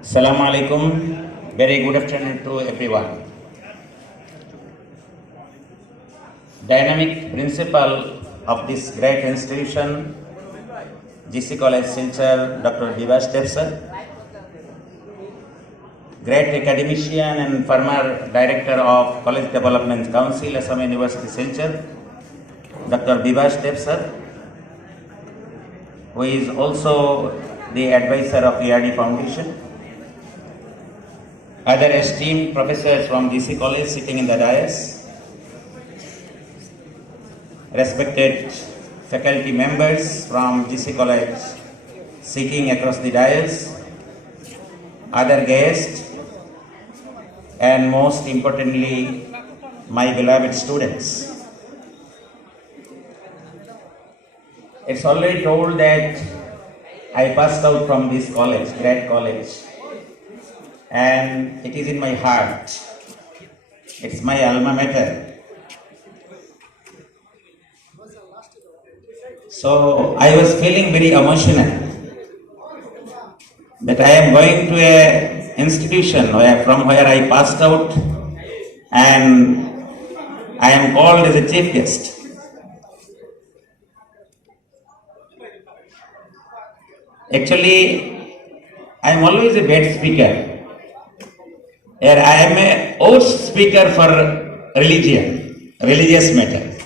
Assalamu alaikum. Very good afternoon to everyone. Dynamic principal of this great institution, GC College Silchar, Dr. Bibas Dev sir. Great academician and former director of College Development Council, Assam University Silchar, Dr. Bibas Dev sir, who is also the advisor of ERD Foundation. Other esteemed professors from GC College sitting in the dais, respected faculty members from GC College sitting across the dais, other guests, and most importantly, my beloved students. It's already told that I passed out from this college, great college, and it is in my heart. It's my alma mater. So I was feeling very emotional that I am going to a institution from where I passed out and I am called as a chief guest. Actually, I am always a bad speaker. I am a worst speaker for religious matter.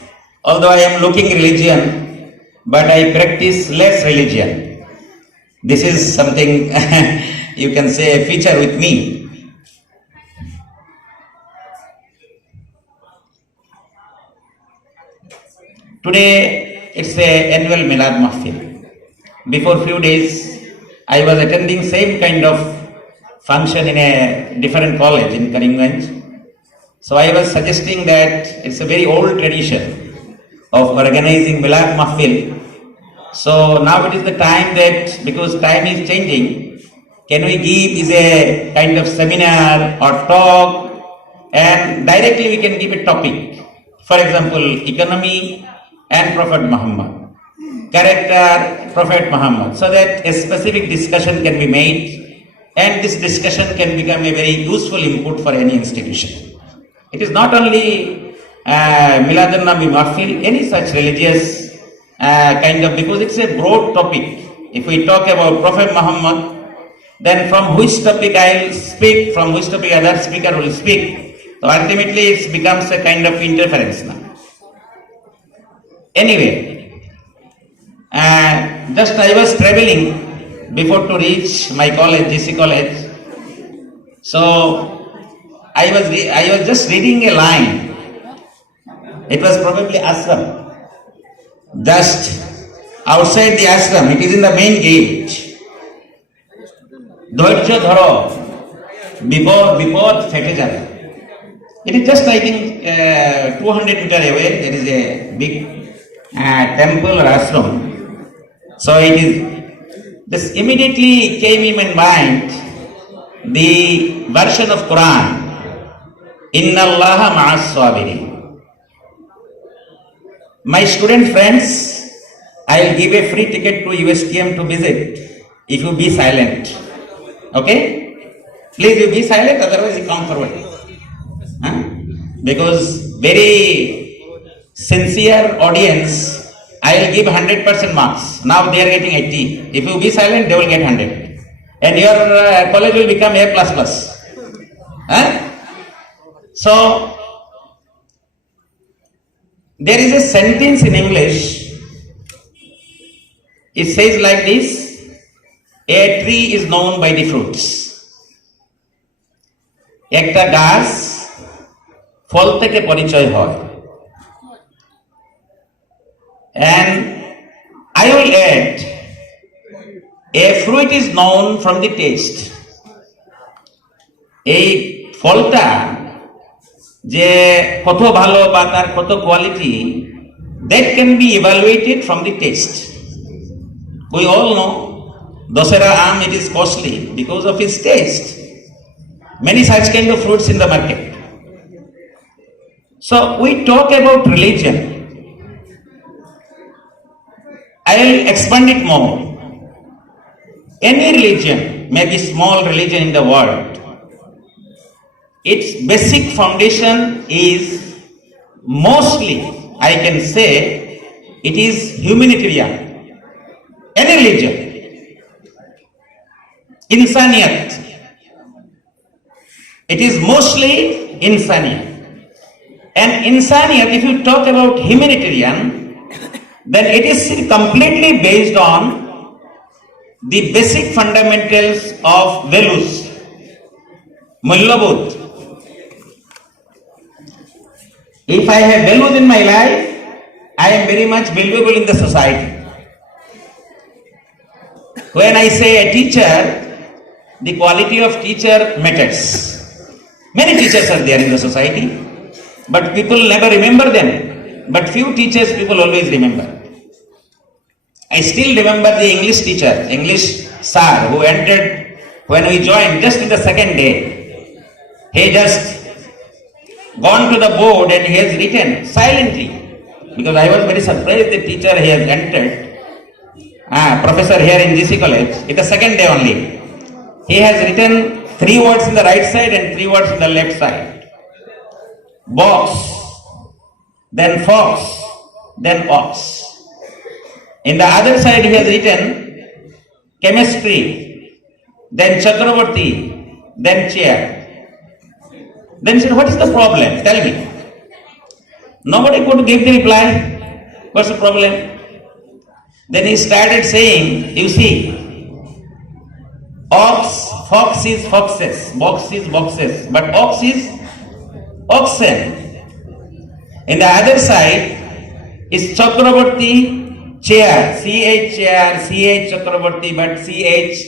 Although I am looking religion, but I practice less religion. This is something you can say a feature with me. Today it's a annual Milad Mahfil. Before few days I was attending same kind of function in a different college in Karimganj. So I was suggesting that it's a very old tradition of organizing Milad Mahfil. So now it is the time that, because time is changing, can we give is a kind of seminar or talk, and directly we can give a topic. For example, economy and Prophet Muhammad, character Prophet Muhammad, so that a specific discussion can be made. And this discussion can become a very useful input for any institution. It is not only Milad an-Nabi Mahfil, any such religious kind of, because it's a broad topic. If we talk about Prophet Muhammad, then from which topic I will speak, from which topic other speaker will speak. So ultimately it becomes a kind of interference now. Anyway, just I was traveling before to reach my college, GC College. So I was just reading a line. It was probably ashram. Just outside the ashram, it is in the main gate. Dhoirjo dharo, bipod fete jabe. It is just, I think, 200 meters away. There is a big temple or ashram. So it is. This immediately came in my mind the version of Quran, Inna Allaha ma'as sabirin. My student friends, I will give a free ticket to USTM to visit if you be silent. Okay? Please you be silent, otherwise you come forward. Because very sincere audience, I will give 100% marks. Now they are getting 80. If you be silent, they will get 100. And your college will become A++. So, there is a sentence in English. It says like this: a tree is known by the fruits. Ekta gaছ ফল থেকে পরিচয় হয়. And I will add, a fruit is known from the taste. এই ফলটা যে কত ভালো বা তার কত quality, that can be evaluated from the taste. We all know Dosera Aam, it is costly because of its taste. Many such kind of fruits in the market. So we talk about religion. I will expand it more. Any religion, maybe small religion in the world, its basic foundation is mostly, I can say, it is humanitarian. Any religion, insaniyat. It is mostly insaniyat. And insaniyat, if you talk about humanitarian, then it is completely based on the basic fundamentals of values, mullabud. If I have values in my life, I am very much valuable in the society. When I say a teacher, the quality of teacher matters. Many teachers are there in the society, but people never remember them. But few teachers people always remember. I still remember the English teacher, English sir, who entered when we joined just in the second day. He just gone to the board and he has written silently, because I was very surprised the teacher he has entered, professor here in GC college, it's the second day only. He has written 3 words in the right side and 3 words in the left side. Box, then fox, then ox. In the other side he has written chemistry, then Chakravarti, then chair. Then he said, what is the problem? Tell me. Nobody could give the reply. What's the problem? Then he started saying, you see, fox is foxes, box is boxes, but ox is oxen. In the other side is Chakravarti, chair, CH chair, CH Chakravarti, but CH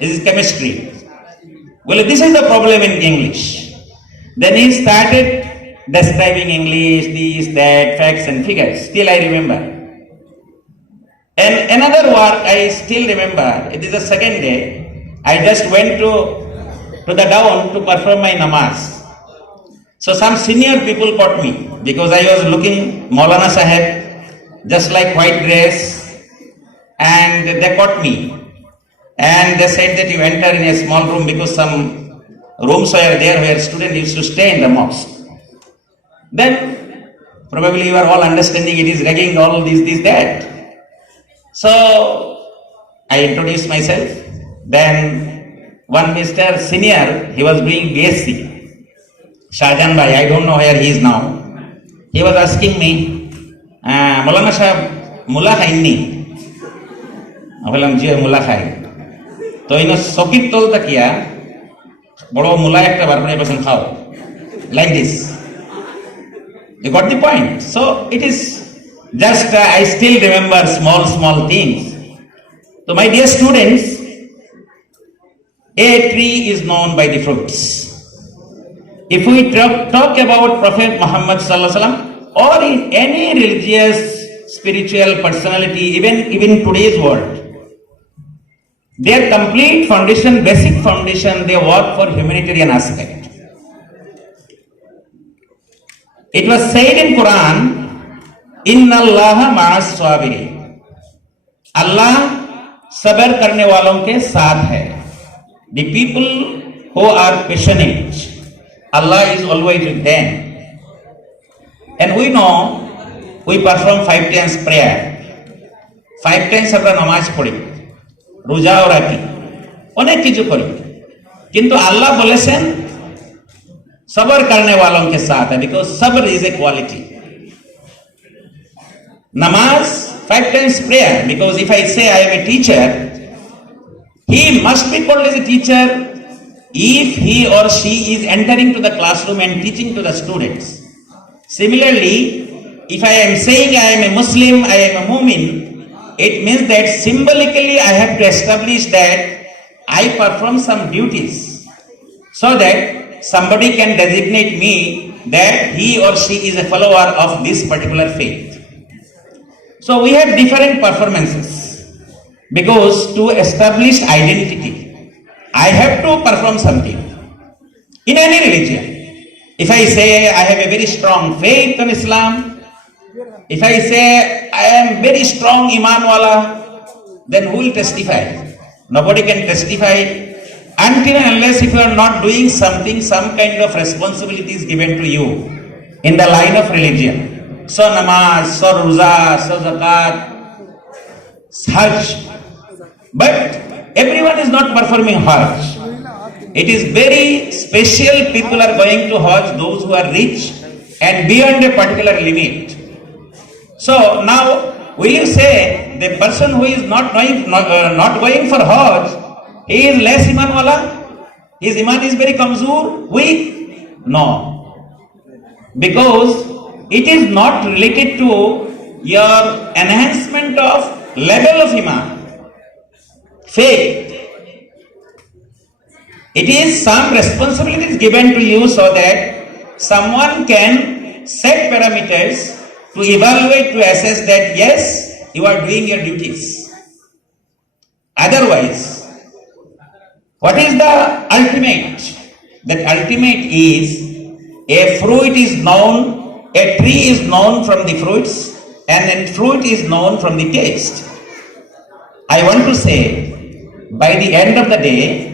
is chemistry. Well, this is the problem in English. Then he started describing English, this, that, facts and figures. Still I remember. And another work I still remember. It is the second day. I just went to the down to perform my namaz. So some senior people caught me because I was looking Maulana Sahib, just like white dress, and they caught me. And they said that you enter in a small room because some rooms were there where students used to stay in the mosque. Then probably you are all understanding it is ragging, all this, that. So I introduced myself. Then one Mr. Senior, he was doing BSc, Shahjan Bhai, I don't know where he is now. He was asking me, Maulana Sahib, mula khaini? I বললাম জি mula খাই। তো ইনো সকির তলতা কিয়া বড় মুলা একটা বার করে বসেন খাও, like this. You got the point? So it is just I still remember small things. So my dear students, a tree is known by the fruits. If we talk about Prophet Muhammad sallallahu alaihi wasallam or in any religious spiritual personality, even today's world, their complete foundation, basic foundation, they work for humanitarian aspect. It was said in Quran, Inna Allaha ma'as sabirin. Allah sabar karne walon ke saath hai. The people who are passionate, Allah is always with them. And we know, we perform 5 times prayer. 5 times আমরা নামাজ পড়ি, রোজাও রাখি, অনেক কিছু করি, কিন্তু আল্লাহ বলেছেন সবর করনে वालों के साथ है, because sabr is a quality. Namaz, 5 times prayer, because if I say I am a teacher, he must be called as a teacher if he or she is entering to the classroom and teaching to the students. Similarly, if I am saying I am a Muslim, I am a Mu'min, it means that symbolically I have to establish that I perform some duties so that somebody can designate me that he or she is a follower of this particular faith. So we have different performances because to establish identity, I have to perform something. In any religion, if I say I have a very strong faith in Islam, if I say I am very strong Iman wala, then who will testify? Nobody can testify until and unless if you are not doing something, some kind of responsibility is given to you in the line of religion. So namaz, so roza, so zakat, hajj. But everyone is not performing hajj. It is very special people are going to hajj, those who are rich and beyond a particular limit. So now, will you say the person who is not going for hajj, he is less iman wala? His iman is very kamzoor, weak? No. Because it is not related to your enhancement of level of iman, faith. It is some responsibilities given to you so that someone can set parameters to evaluate, to assess that yes, you are doing your duties. Otherwise, what is the ultimate? That ultimate is a fruit is known, a tree is known from the fruits, and a fruit is known from the taste. I want to say, by the end of the day,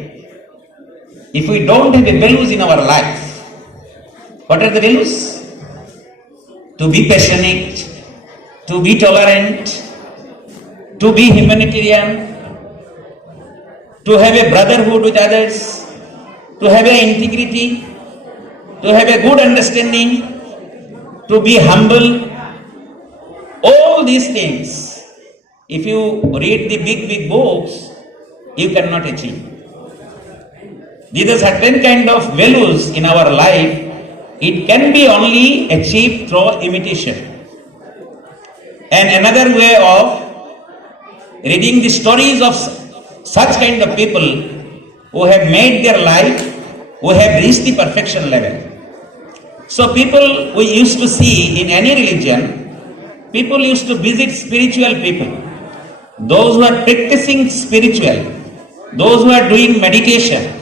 if we don't have the values in our life, what are the values? To be passionate, to be tolerant, to be humanitarian, to have a brotherhood with others, to have a integrity, to have a good understanding, to be humble. All these things, if you read the big books, you cannot achieve. These are certain kind of values in our life. It can be only achieved through imitation. And another way of reading the stories of such kind of people who have made their life, who have reached the perfection level. So people we used to see in any religion, people used to visit spiritual people. Those who are practicing spiritual, those who are doing meditation,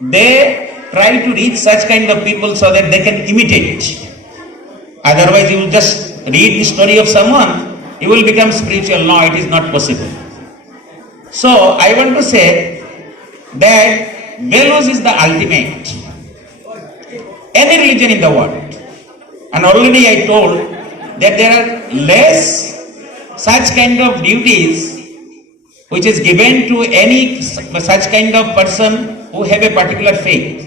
they try to reach such kind of people so that they can imitate. Otherwise, you will just read the story of someone, you will become spiritual. No, it is not possible. So, I want to say that values is the ultimate. Any religion in the world. And already I told that there are less such kind of duties which is given to any such kind of person who have a particular faith,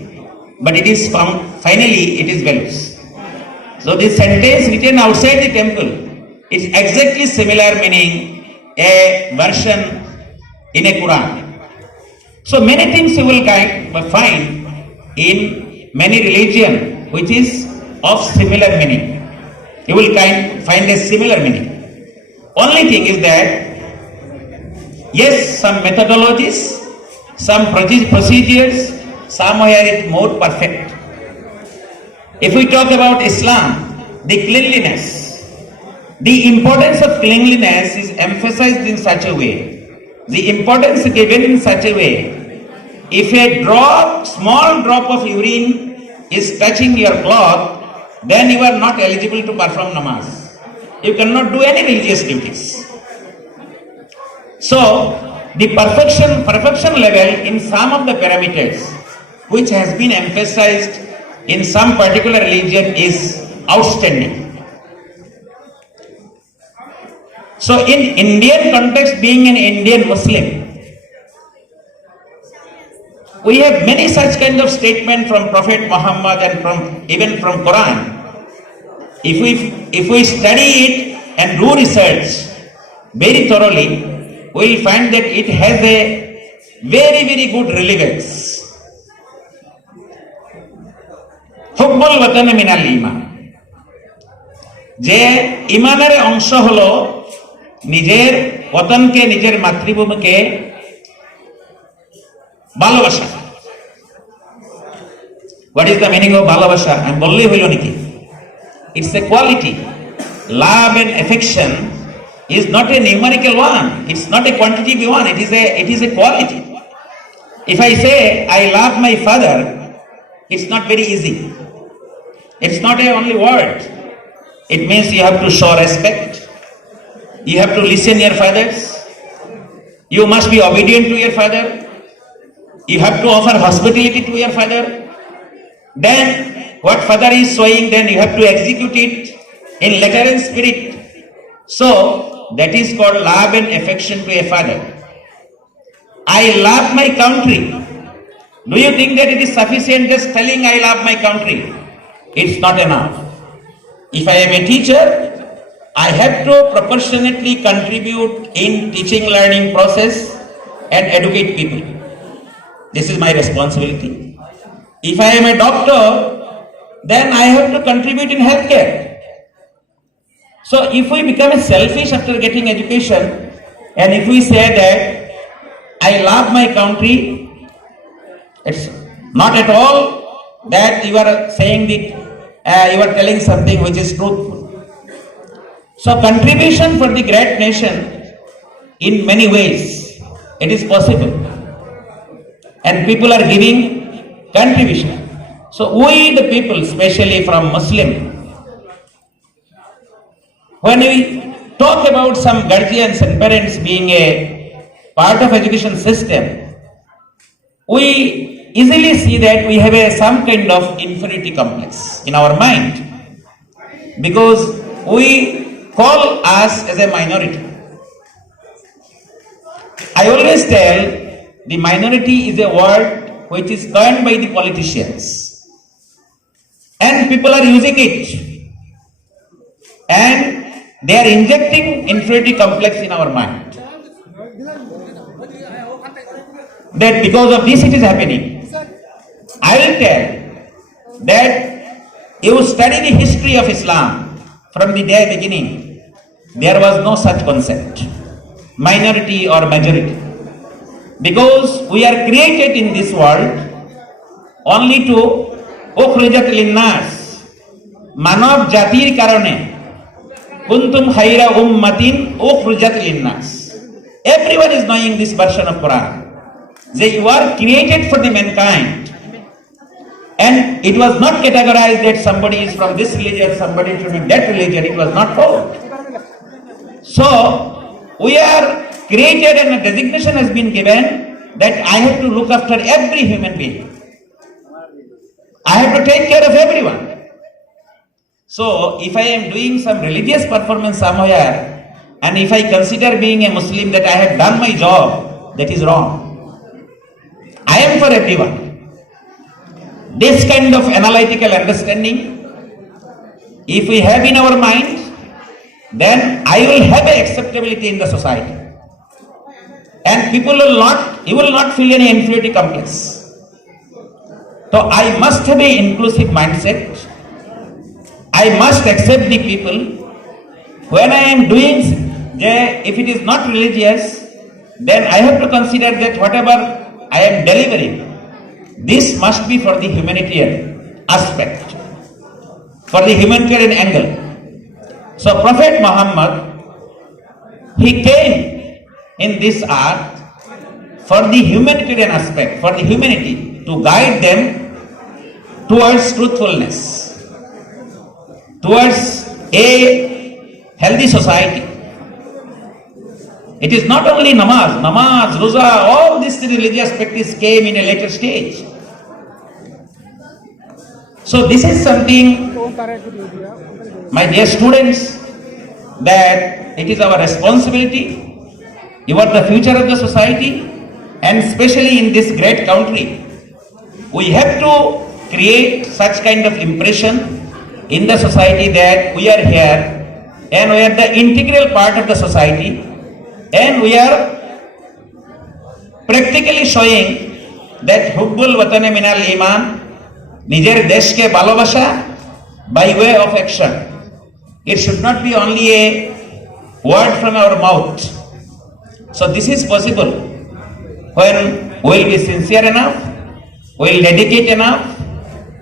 but it is found, finally it is values. So this sentence written outside the temple is exactly similar meaning a version in a Quran. So many things you will find in many religion which is of similar meaning. You will find a similar meaning. Only thing is that yes, some methodologies, some procedures, somewhere it's more perfect. If we talk about Islam, the cleanliness, the importance of cleanliness is emphasized in such a way. The importance given in such a way, if a small drop of urine is touching your cloth, then you are not eligible to perform namaz. You cannot do any religious duties. So, the perfection level in some of the parameters which has been emphasized in some particular religion is outstanding. So in Indian context, being an Indian Muslim, we have many such kind of statement from Prophet Muhammad and even from Quran. If we study it and do research very thoroughly, we will find that it has a very good relevance. হুব্বুল Watan মিনাল ঈমান, যে ঈমানের অংশ হলো নিজের ওয়াতানকে, নিজের মাতৃভূমিকে ভালোবাসা। What is the meaning of ভালোবাসা? আমি বললেই হইল নাকি? It's a quality. Love and affection is not a numerical one. It's not a quantitative one. It is a quality. If I say I love my father, it's not very easy. It's not a only word. It means you have to show respect. You have to listen your fathers. You must be obedient to your father. You have to offer hospitality to your father. Then what father is showing, then you have to execute it in letter and spirit. So that is called love and affection to a father. I love my country. Do you think that it is sufficient just telling I love my country? It's not enough. If I am a teacher, I have to proportionately contribute in teaching learning process and educate people. This is my responsibility. If I am a doctor, then I have to contribute in healthcare. So if we become selfish after getting education, and if we say that I love my country, it's not at all that you are saying that you are telling something which is truthful. So contribution for the great nation in many ways it is possible, and people are giving contribution. So we the people, especially from Muslim, when we talk about some guardians and parents being a part of education system, we easily see that we have some kind of inferiority complex in our mind, because we call us as a minority. I always tell the minority is a word which is coined by the politicians, and people are using it, and they are injecting inferiority complex in our mind. That because of this it is happening. I will tell that you study the history of Islam from the day beginning, there was no such concept, minority or majority. Because we are created in this world only to ukhrijat linnas, manav jatir karone, kuntum khaira ummatin ukhrijat linnas. Everyone is knowing this version of Quran. They were created for the mankind, and it was not categorized that somebody is from this religion, somebody is from that religion. It was not told. So we are created, and a designation has been given that I have to look after every human being. I have to take care of everyone. So if I am doing some religious performance somewhere, and if I consider being a Muslim that I have done my job, that is wrong. I am for everyone. This kind of analytical understanding, if we have in our mind, then I will have a acceptability in the society. And people will not, you will not feel any inferiority complex. So I must have an inclusive mindset. I must accept the people. When I am doing, if it is not religious, then I have to consider that whatever I am delivering, this must be for the humanitarian aspect, for the humanitarian angle. So Prophet Muhammad, he came in this earth for the humanitarian aspect, for the humanity, to guide them towards truthfulness, towards a healthy society. It is not only namaz, roza, all these religious practice came in a later stage. So this is something, my dear students, that it is our responsibility. You are the future of the society, and especially in this great country, we have to create such kind of impression in the society that we are here and we are the integral part of the society. And we are practically showing that hubbul watane minal iman, nijer desh ke balobasha by way of action. It should not be only a word from our mouth. So this is possible when we will be sincere enough, we will dedicate enough,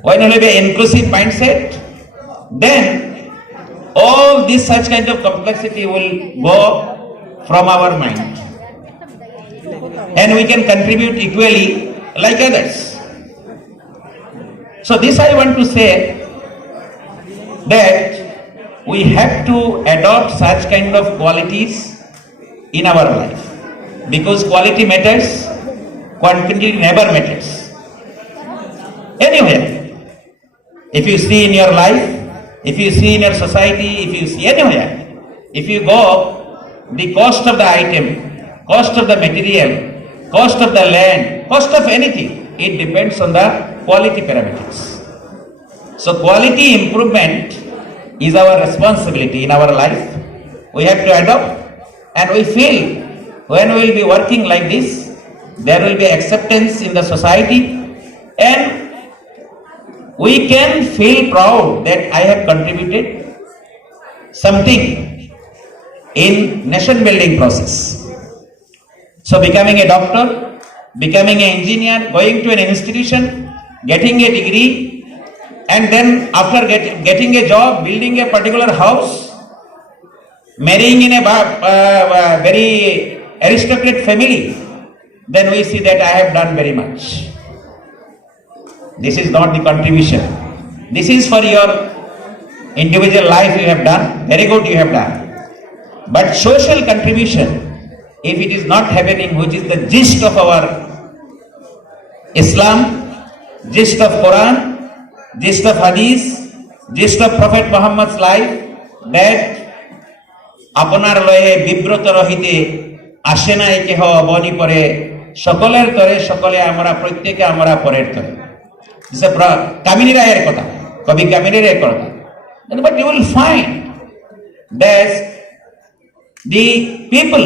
when we will be an inclusive mindset, then all this such kind of complexity will go from our mind, and we can contribute equally like others. So this I want to say, that we have to adopt such kind of qualities in our life, because quality matters, quantity never matters. Anywhere. If you see in your life, if you see in your society, if you see anywhere, if you go, the cost of the item, cost of the material, cost of the land, cost of anything, it depends on the quality parameters. So quality improvement is our responsibility in our life. We have to adopt, and we feel when we will be working like this, there will be acceptance in the society, and we can feel proud that I have contributed something in nation building process. So becoming a doctor, becoming an engineer, going to an institution, getting a degree, and then after getting a job, building a particular house, marrying in a very aristocratic family, then we see that I have done very much. This is not the contribution. This is for your individual life you have done, very good you have done. But social contribution, if it is not happening, which is the gist of our Islam, gist of Quran, gist of Hadith, gist of Prophet Muhammad's life, that আপনার লয়ে বিব্রত রহিতে আসে না কেহ বনি পরে সকলের তরে সকলে আমরা প্রত্যেকে আমরা পরের তরে। কামিনী রায়ের কথা, কবি কামিনী রায়ের কথা। But you will find that the people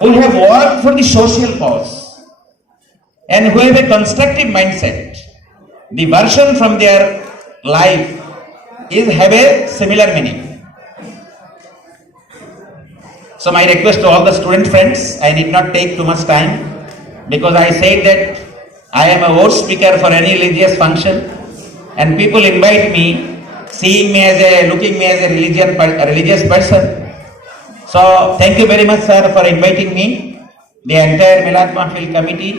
who have worked for the social cause and who have a constructive mindset, the version from their life is have a similar meaning. So my request to all the student friends, I need not take too much time, because I said that I am a host speaker for any religious function, and people invite me, seeing me as looking me as a religious person. So thank you very much, sir, for inviting me, the entire Milad Mahfil committee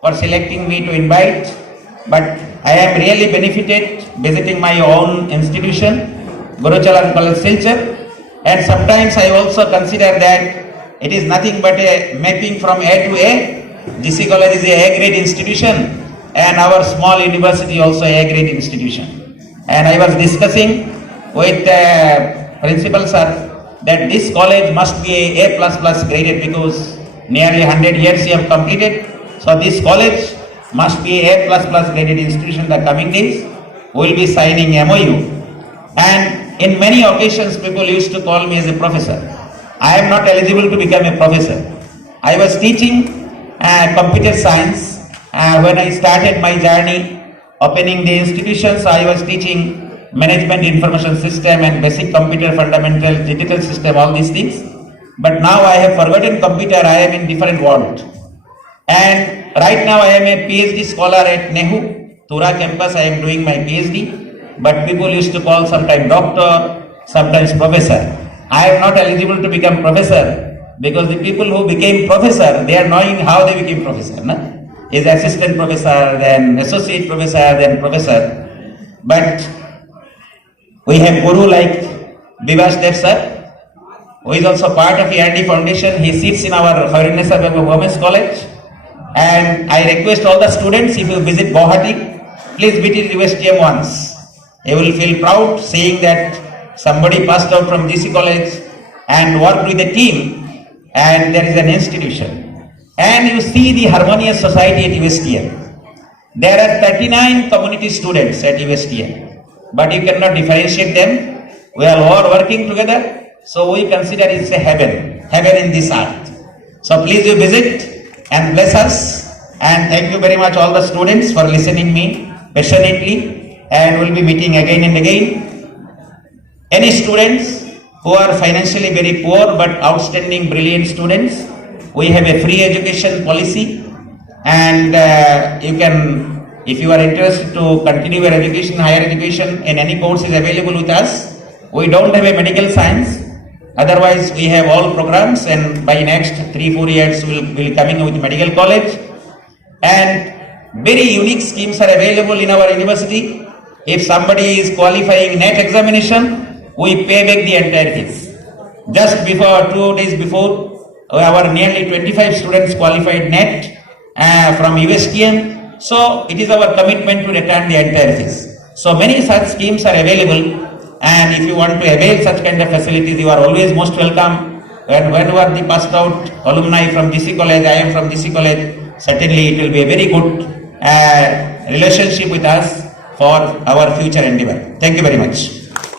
for selecting me to invite. But I am really benefited visiting my own institution, Gurucharan College, Silchar. And sometimes I also consider that it is nothing but a mapping from A to A. GC College is a A-grade institution, and our small university also a A-grade institution. And I was discussing with principal sir that this college must be A++ graded, because nearly 100 years you have completed. So this college must be A++ graded institution in the coming days. We will be signing MOU. And in many occasions, people used to call me as a professor. I am not eligible to become a professor. I was teaching computer science when I started my journey opening the institutions. I was teaching management information system and basic computer fundamentals, digital system, all these things. But now I have forgotten computer. I am in different world. And right now I am a PhD scholar at NEHU, Tura campus. I am doing my PhD. But people used to call sometimes doctor, sometimes professor. I am not eligible to become professor, because the people who became professor, they are knowing how they became professor. No? Is assistant professor, then associate professor, then professor. But we have guru like Bivas Dev sir, who is also part of ERD Foundation. He sits in our Horinesa Women's College. And I request all the students, if you visit Guwahati, please visit USTM once. You will feel proud seeing that somebody passed out from GC College and worked with a team, and there is an institution. And you see the harmonious society at USTM. There are 39 community students at USTM, but you cannot differentiate them. We are all working together, so we consider it's a heaven in this earth. So please you visit and bless us, and thank you very much all the students for listening me passionately. And we'll be meeting again and again. Any students who are financially very poor but outstanding, brilliant students, we have a free education policy, and you can, if you are interested to continue your education, higher education, in any course is available with us. We don't have a medical science, otherwise we have all programs, and by next 3-4 years we'll be coming with medical college. And very unique schemes are available in our university. If somebody is qualifying NET examination, we pay back the entire fees. Just before, 2 days before, our nearly 25 students qualified NET, from USTM. So it is our commitment to return the entire fees. So many such schemes are available, and if you want to avail such kind of facilities, you are always most welcome. Whenever the passed out alumni from GC College, I am from GC College, certainly it will be a very good relationship with us for our future endeavor. Thank you very much.